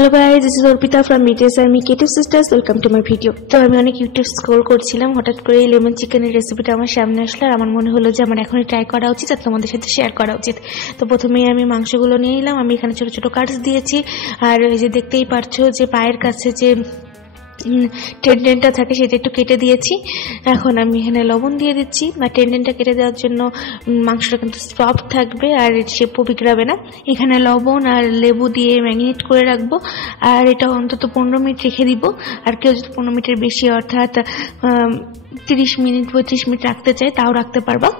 Hello guys, this is Arpita from মিটেস আর me creative sisters. Welcome to my video. তো আমি অনেক ইউটিউব স্ক্রল করছিলাম, হঠাৎ করে লেমন চিকেনের রেসিপিটা আমার সামনে আসলো আর আমার মনে হলো যে আমার এখনই ট্রাই করা উচিত আর তোমাদের সাথে শেয়ার করা উচিত। তো প্রথমেই আমি মাংসগুলো নিয়ে নিলাম। আমি এখানে ছোট ছোট কাটস দিয়েছি আর এই যে দেখতেই পারছো যে পায়ের কাছে যে টেন্ডেনটা থাকে সেটা একটু কেটে দিয়েছি। এখন আমি এখানে লবণ দিয়ে দিচ্ছি, আর টেন্ডেনটা কেটে দেওয়ার জন্য মাংসটা কিন্তু সফট থাকবে আর শেপও বিগড়াবে না। এখানে লবণ আর লেবু দিয়ে ম্যারিনেট করে রাখবো আর এটা অন্তত 15 মিনিট রেখে দিব। আর কেউ যদি 15 মিনিটের বেশি অর্থাৎ 30 মিনিট 35 মিনিট রাখতে চাই তাও রাখতে পারবা।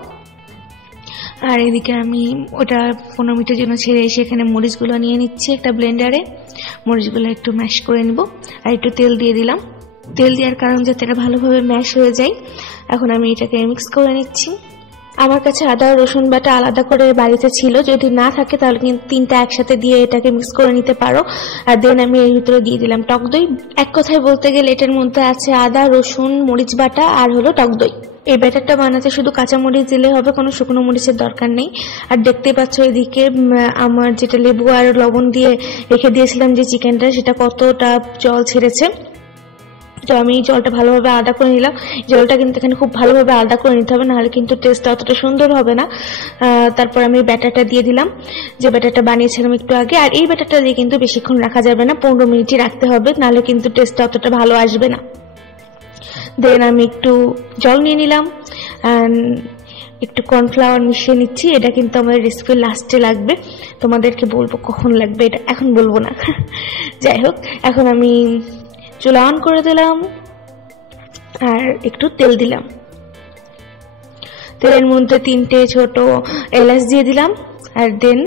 আর এদিকে আমি ওটা 15 মিনিটের জন্য ছেড়ে এসে এখানে মরিচগুলো নিয়ে নিচ্ছি একটা ব্লেন্ডারে। মরিচগুলো একটু ম্যাশ করে নিব আর একটু তেল দিয়ে দিলাম। তেল দেওয়ার কারণ যাতে এটা ভালোভাবে ম্যাশ হয়ে যায়। এখন আমি এটাকে মিক্স করে নিচ্ছি। আমার কাছে আদা রসুন বাটা আলাদা করে বাড়িতে ছিল, যদি না থাকে তাহলে কিন্তু 3টা একসাথে দিয়ে এটাকে মিক্স করে নিতে পারো। আর দেন আমি এর ভিতরে দিয়ে দিলাম টক দই। এক কথায় বলতে গেলে এটার মধ্যে আছে আদা রসুন মরিচ বাটা আর হলো টক দই। এই ব্যাটারটা বানাতে শুধু কাঁচা মরিচ দিলে হবে, কোনো শুকনো মরিচের দরকার নেই। আর দেখতেই পাচ্ছ এদিকে আমার যেটা লেবু আর লবণ দিয়ে রেখে দিয়েছিলাম যে চিকেনটা, সেটা কতটা জল ছেড়েছে। তো আমি জলটা ভালোভাবে আলাদা করে নিলাম। জলটা কিন্তু এখানে খুব ভালোভাবে আলাদা করে নিতে হবে, নাহলে কিন্তু টেস্টটা অতটা সুন্দর হবে না। তারপর আমি ব্যাটারটা দিয়ে দিলাম, যে ব্যাটারটা বানিয়েছিলাম একটু আগে। আর এই ব্যাটারটা দিয়ে কিন্তু বেশিক্ষণ রাখা যাবে না, 15 মিনিটই রাখতে হবে, নাহলে কিন্তু টেস্টটা অতটা ভালো আসবে না। দেন আমি একটু জল নিয়ে নিলাম, একটু কর্নফ্লাওয়ার মিশিয়ে নিচ্ছি। এটা কিন্তু আমাদের রেসিপির লাস্টে লাগবে, তোমাদেরকে বলবো কখন লাগবে, এটা এখন বলবো না। যাই হোক, এখন আমি চুলা অন করে দিলাম আর একটু তেল দিলাম। তেলের মধ্যে 3টে ছোট এলাচ দিয়ে দিলাম আর দেন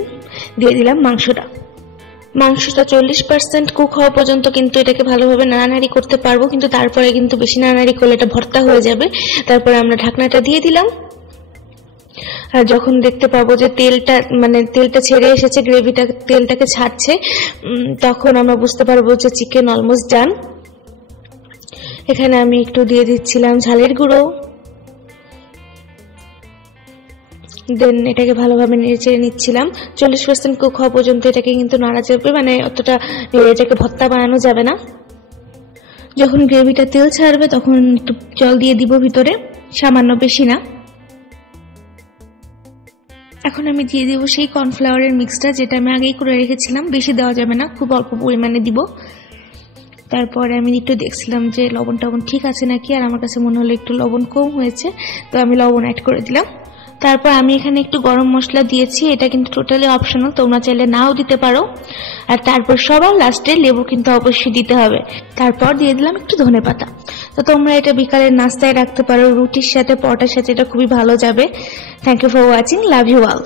দিয়ে দিলাম মাংসটা। 40% কুক হওয়া পর্যন্ত কিন্তু এটাকে ভালোভাবে নাড়ানাড়ি করতে পারবো, কিন্তু তারপরে কিন্তু বেশি নাড়ানাড়ি করলে এটা ভর্তা হয়ে যাবে। তারপরে আমরা ঢাকনাটা দিয়ে দিলাম। আর যখন দেখতে পাবো যে তেলটা ছেড়ে এসেছে, গ্রেভিটা তেলটাকে ছাড়ছে, তখন আমরা বুঝতে পারবো যে চিকেন অলমোস্ট ডান। এখানে আমি একটু দিয়ে দিচ্ছিলাম ঝালের গুঁড়ো। দেন এটাকে ভালোভাবে নেড়ে নিচ্ছিলাম। 40% কুক হওয়া পর্যন্ত এটাকে কিন্তু নাড়া যাবে, অতটা এটাকে ভর্তা বানানো যাবে না। যখন গ্রেভিটা তেল ছাড়বে তখন একটু জল দিয়ে দিব ভিতরে, সামান্য, বেশি না। এখন আমি দিয়ে দিব সেই কর্নফ্লাওয়ারের মিক্সটা, যেটা আমি আগেই করে রেখেছিলাম। বেশি দেওয়া যাবে না, খুব অল্প পরিমাণে দিব। তারপরে আমি একটু দেখছিলাম যে লবণ টবণ ঠিক আছে নাকি, আর আমার কাছে মনে হলো একটু লবণ কম হয়েছে, তো আমি লবণ অ্যাড করে দিলাম। তারপর আমি এখানে একটু গরম মশলা দিয়েছি, এটা কিন্তু টোটালি অপশনাল, তোমরা চাইলে নাও দিতে পারো। আর তারপর সবার লাস্টে লেবু কিন্তু অবশ্যই দিতে হবে। তারপর দিয়ে দিলাম একটু ধনেপাতা। তো তোমরা এটা বিকালের নাস্তায় রাখতে পারো, রুটির সাথে, পরোটার সাথে, এটা খুবই ভালো যাবে। Thank you for watching, love you all.